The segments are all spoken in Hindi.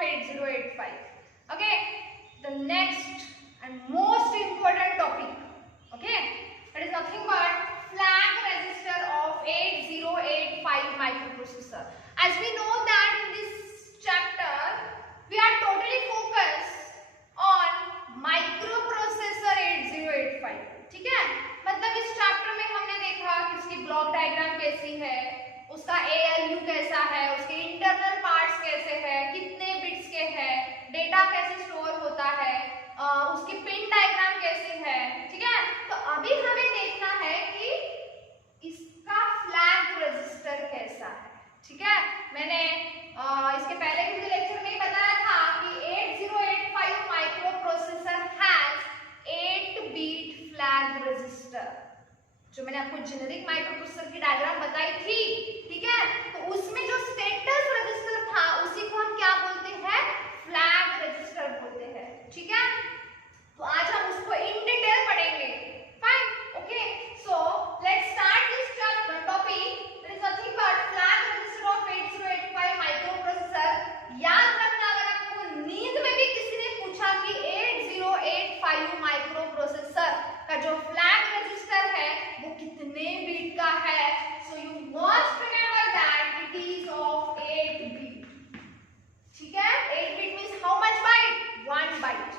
of 8085. Okay, the next and most important topic, okay, that is nothing but flag register of 8085 microprocessor. As we know that in this chapter we are totally focused on microprocessor 8085. ठीक है, मतलब इस चैप्टर में हमने देखा कि उसकी ब्लॉक डायग्राम कैसी है, उसका ALU कैसा है, उसके इंटरनल पार्ट्स कैसे है, कितने बिट्स के है, डेटा कैसे स्टोर होता है, उसकी पिन डायग्राम कैसी है. ठीक है, तो अभी हमें देखना है कि इसका फ्लैग रजिस्टर कैसा है. ठीक है, मैंने इसके पहले के लेक्चर में ही बताया था कि 8085 microprocessor has 8-bit flag register. जो मैंने आपको जेनेरिक माइक्रोप्रोसेसर की डायग्राम बताई थी, ठीक है, तो उसमें जो स्टेटस रजिस्टर था उसी को हम क्या बोलते हैं, फ्लैग रजिस्टर बोलते हैं. ठीक है, तो आज हम उसको इन डिटेल पढ़ेंगे. Fine, okay, so let's start this chapter topic. There is nothing but flag register of 8085 microprocessor. याद रखना, अगर आपको नींद में भी किसी ने पूछा कि 8085 माइक्रोप्रोसेसर का जो फ्लैग रजिस्टर है वो कितने बिट का है, so you must remember that it is of 8 bit. ठीक है, 8 bit means how much byte, 1 byte.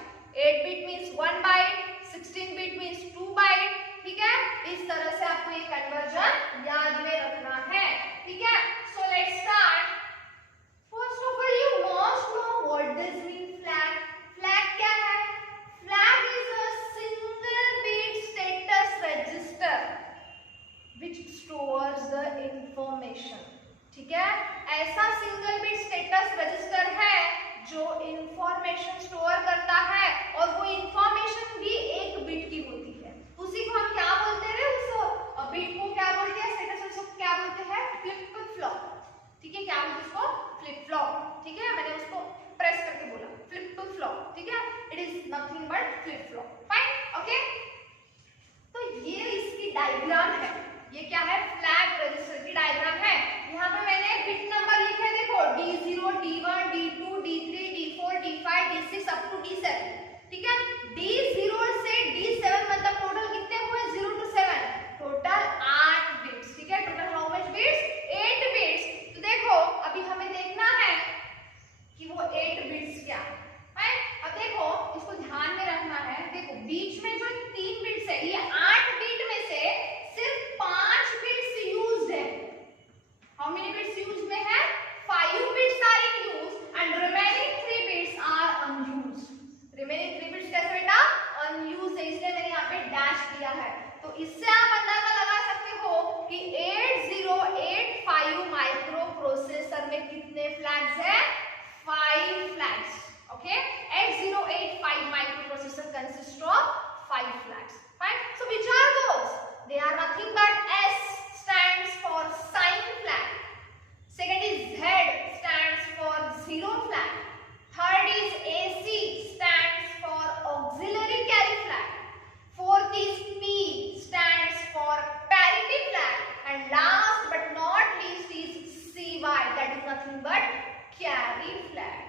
8 bit means 1 byte, 16 bit means 2 byte. ठीक है, इस तरह से आपको ये कन्वर्जन याद में रखना है. ठीक है, सो let's start. First of all you must know what this mean flag. Flag क्या है? Flag is a single bit status register which stores the information. ठीक है, ऐसा सिंगल बिट स्टेटस रजिस्टर है जो इंफॉर्मेशन स्टोर करता है और वो इंफॉर्मेशन भी 1 बिट की होती है. उसी को हम क्या बोलते हैं, उस बिट को क्या बोलते हैं, स्टेटस रजिस्टर को क्या बोलते हैं, फ्लिप फ्लॉप. ठीक है, क्या बोलते हैं उसको, फ्लिप फ्लॉप. ठीक है, मैंने उसको प्रेस करके बोला फ्लिप टू फ्लॉप. ठीक है, it is nothing but flip flop. Fine, okay, तो ये इसकी डायग्राम है. ये क्या है, फ्लैग रजिस्टर की डायग्राम है. यहाँ पे मैंने बिट नंबर लिखे हैं, देखो D0, D1, D2, D3, D4, D5, D6 up to D7. ठीक है, D0 से D7 मतलब टोटल कितने हुए, 0 to 7, टोटल 8 बिट्स. ठीक है, total how much bits, 8 bits. तो देखो अभी हमें देखना है कि वो 8 बिट्स क्या है. अब देखो इसको ध्यान में रखना है. देखो बीच में जो 3 बिट्स है, ये 8 बिट में से सिर्फ 5 बिट्स यूज्ड है. हाउ मेनी बिट्स यूज्ड में है, 5 bits are in use and remaining 3 bits are unused. Remaining 3 bits कैसे बेटा, अनयूज्ड है, इसलिए मैंने यहाँ पे डैश किया है. तो इससे आप अंदाजा लगा सकते हो कि 8085 माइक्रो प्रोसेसर में कितने फ्लैग्स है, 5 flags. Okay, 8085 microprocessor consists of 5 flags. Fine. So which are those? They are nothing but S stands for sign flag. Second is Z stands for zero flag. Third is AC stands for auxiliary carry flag. Fourth is P stands for parity flag. And last but not least is CY, that is nothing but carry flag.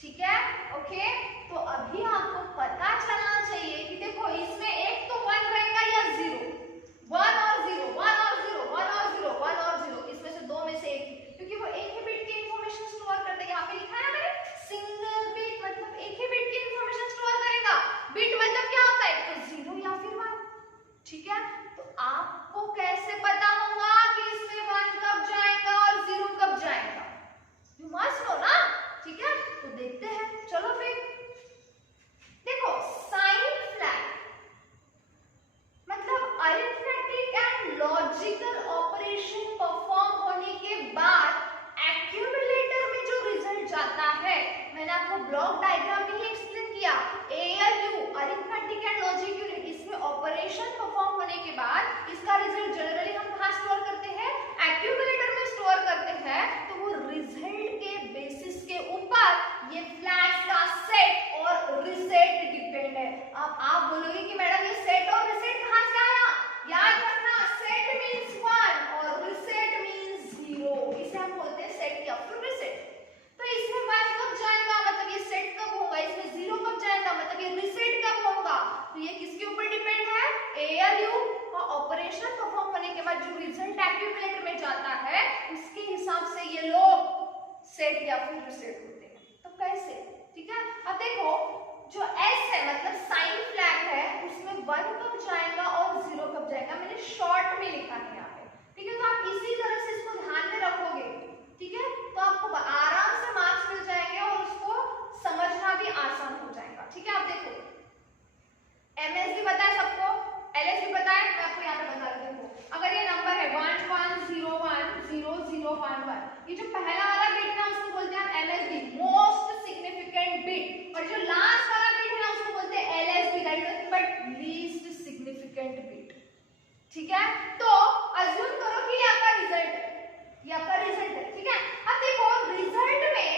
ठीक है, ओके, तो अभी आपको पता चलना चाहिए कि देखो इसमें एक तो 1 रहेगा या 0, 1 और 0, 1 और 0, 1 और 0, 1 और 0, इसमें से दो में से एक, क्योंकि वो एक ही बिट की इंफॉर्मेशन स्टोर करता है. यहाँ पे लिखा है मैंने, सिंगल बिट मतलब एक ही बिट की इंफॉर्मेशन स्टोर करेगा. बिट मतलब क्या होता है, तो 0 या फिर 1. ठीक है, तो आपको कैसे पता होगा कि इसमें 1 कब जाएगा और 0 कब जाएगा, यू मस्ट नो ना. ठीक है, तो देखते हैं, चलो फिर. देखो साइन फ्लैग मतलब arithmetic and logical operation perform होने के बाद एक्यूमुलेटर में जो रिजल्ट जाता है, मैंने आपको ब्लॉक डायग्राम में ही एक्सप्लेन किया. ALU arithmetic and logic unit, इसमें ऑपरेशन परफॉर्म होने के बाद इसका रिजल्ट जनरली हम कहाँ स्टोर करते हैं, एक्यूमुलेटर में स्टोर करते हैं. तो वो रिजल्ट के बेसिस के ऊपर ये फ्लैग्स का सेट और रिसेट डिपेंड है. अब आप बोलोगे कि मैडम ये सेट और रिसेट कहाँ से आया, याद रखना सेट मींस 1 और रिसेट मींस 0. इसे हम बोलते हैं सेट या फिर रिसेट. तो इसमें 1 कब जाएगा, सेट या फिर रिसेट होते हैं। तो कैसे, ठीक है। अब देखो जो S है मतलब साइन फ्लैग है उसमें 1 कब जाएगा और 0 कब जाएगा, मैंने शॉर्ट में लिखा है यहाँ पे, ठीक है। तो आप इसी तरह से इसको ध्यान में रखोगे, ठीक है, तो आपको आराम से मार्क्स मिल जाएंगे और उसको समझना भी आसान हो जाएगा, ठीक है। आप देखो MS भी पता है सबको, LS भी पता है, मैं आपको यहाँ पे बता देती हूँ। अगर ये नंबर है 1 1 0 1 0 0 1 1, ये जो पहला वाला बिट है उसको बोलते हैं MSB, मोस्ट सिग्निफिकेंट बिट, और जो लास्ट वाला बिट है उसको बोलते हैं LSB, that is nothing but least significant bit, ठीक है। तो अज्यूम करो कि ये आपका रिजल्ट है, ये आपका रिजल्ट है, ठीक है। अब देखो रिजल्ट में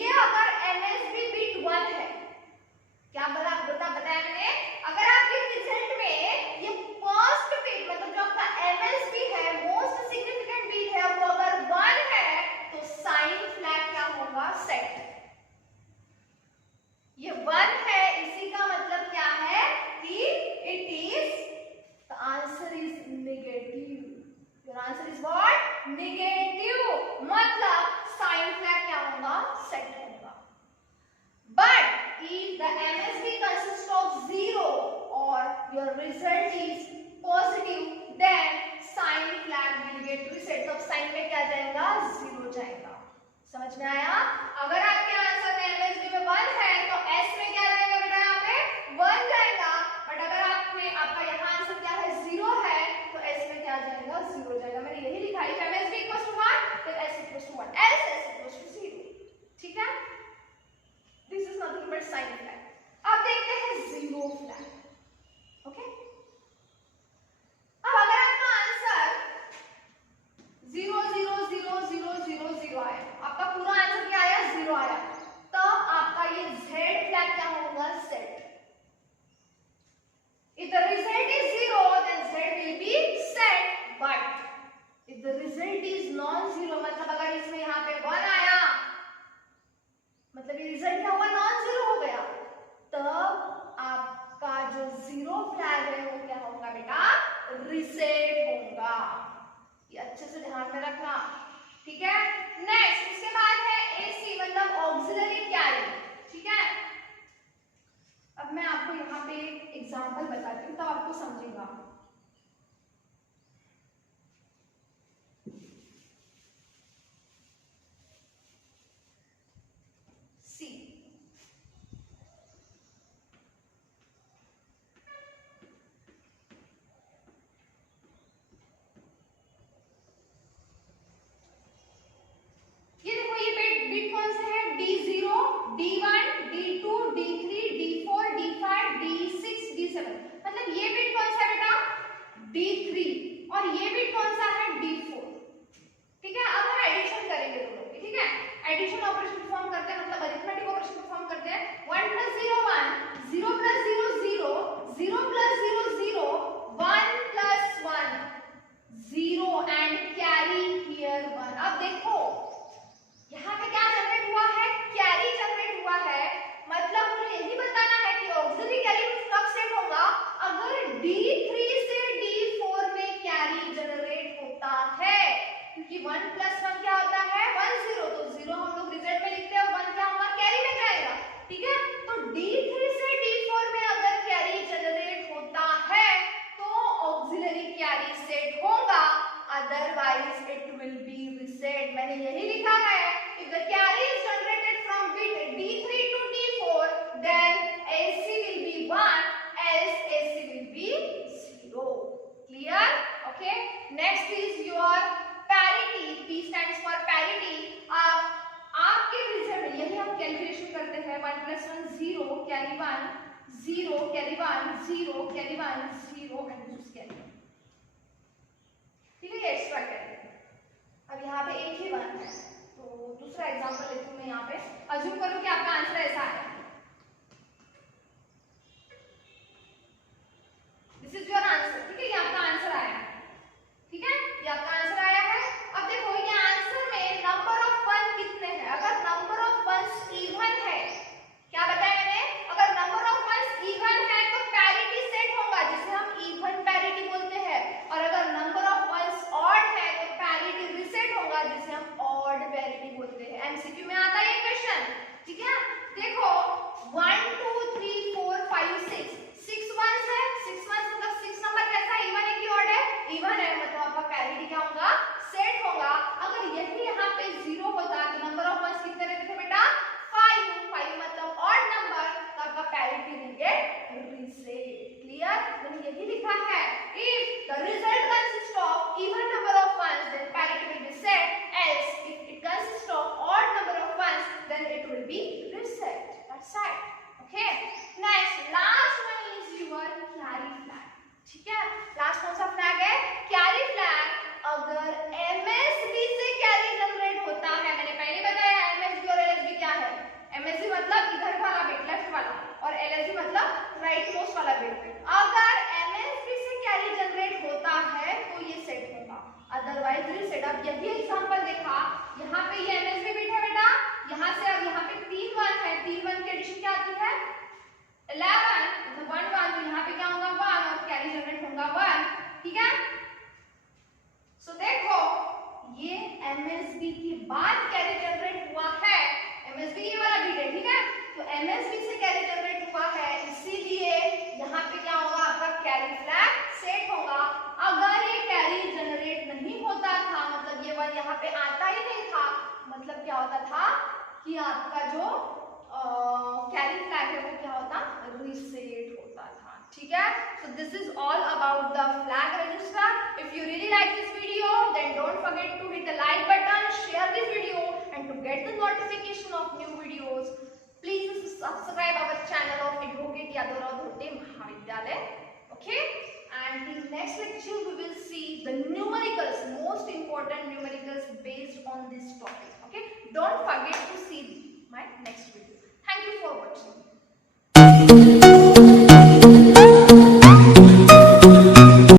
ये अगर MSB बिट 1 है, क्या बताया मैंने, अगर आपके रिजल्ट में ये फर्स्ट बिट मतलब जो आपका MSB है मोस्ट सिग्निफिकेंट बिट है वो अगर 1 है तो साइन फ्लैग क्या होगा, सेट। ये 1 है इसी का मतलब क्या है कि it is, the answer is negative, your answer is what, negative, मतलब साइन फ्लैग क्या होगा, सेट होगा। But if the MSB consists of 0 or your result is positive, then sign flag will get reset. तो साइन में क्या जाएगा, 0 जाएगा। समझ में आया? अगर आपके आंसर में MSB में 1 है तो S में क्या जाएगा बेटा, यहाँ पे 1 जाएगा, बट अगर आपका यहाँ आंसर क्या है, 0 है, तो S में क्या जाएगा, 0 जाएगा। मैंने यही लिखा है, MSB equals to 1, then S equals to 1, else S equals to 0, ठीक है। This is nothing but sign flag. अब देखते हैं जीरो फ्लैग, ओके। अब अगर आपका आंसर 0 0 0 0 0 0 आया, आपका पूरा आंसर क्या आया, 0 आया, तब आपका ये Z फ्लैग क्या होगा, set. If the result is 0, then Z will be set. But if the result is non-zero, मतलब अगर इसमें यहाँ पे 1 आया, मतलब ये रिजल्ट क्या हुआ, नॉन जीरो हो गया, तब आपका जो जीरो फ्लैग है वो क्या होगा बेटा, रिसेट होगा। ये अच्छे से ध्यान में रखना, ठीक है। नेक्स्ट इसके बाद है AC मतलब ऑक्सिलरी कैरी, ठीक है। अब मैं आपको यहाँ पे एक एग्जांपल बताती हूँ तब आपको समझेगा। D1, D2, D3, D4, D5, D6, D7, मतलब ये बिट कौन सा है बेटा, D3, और ये बिट कौन सा है, D4, ठीक है। अब हम एडिशन करेंगे दोनों की, ठीक है। एडिशन ऑपरेशन परफॉर्म करते हैं, मतलब अरिथमेटिक ऑपरेशन परफॉर्म करते हैं। 1 + 0 1, 0 + 0 0, 0 + 0 0, 1 + 1 0 एंड कैरी हियर 1। अब देखो यहाँ पे क्या जनरेट हुआ है, कैरी जनरेट हुआ है, मतलब मुझे यही बताना है कि ऑक्सिलरी कैरी कब सेट होगा, अगर D3 से D4 में कैरी जनरेट होता है, क्योंकि 1 + 1 क्या होता है, 1 0, तो 0 हम लोग रिजल्ट में लिखते हैं और 1 क्या होगा, कैरी में जाएगा, ठीक है। तो D3 से D4 में अगर कैरी जनरेट होता है तो ऑक्सिलरी कैरी सेट होगा, otherwise it will be reset. मैंने यही लिखा है, if the carry is generated from bit D3 to D4, then AC will be 1, else AC will be 0. Clear? Okay. Next is your parity. P stands for parity. आपके रिजल्ट यही हम कैलकुलेशन करते हैं, 1 + 1 0, carry 1 0, carry 1 0, carry 1 0 and this is carry, ठीक है। ये एक्स्ट्रा कैरी। अब यहाँ पे एक ही 1 है, तो दूसरा एग्जांपल लेती हूँ मैं। यहाँ पे अज्यूम करो कि आपका आंसर ऐसा है, दिस इज योर आंसर, ठीक है। ये आपका आंसर आया है, ठीक है, ये आपका आंसर आया है। अब देखो ये आंसर में नंबर ऑफ 1 कितने हैं, अगर नंबर ऑफ 1 इवन है, क्या बताया मैंने, अगर नंबर ऑफ 1 इवन है तो पैरिटी सेट होगा, जिसे हम इवन पैरिटी बोलते हैं, और अगर नंबर ऑफ 1 ऑड है तो पैरिटी रिसेट होगा, जिसे हम ऑड पैरिटी बोलते हैं। एमसीक्यू कि आपका जो कैरी फ्लैग है वो क्या होता, रीसेट होता था, ठीक है। So this is all about the flag register. If you really like this video then don't forget to hit the like button, share this video and to get the notification of new videos please subscribe our channel of advocate Yadavrao Dhote Mahavidyalaya, okay। And in next lecture we will see the numericals, most important numericals based on this topic, okay। Don't forget to see my next video. Thank you for watching.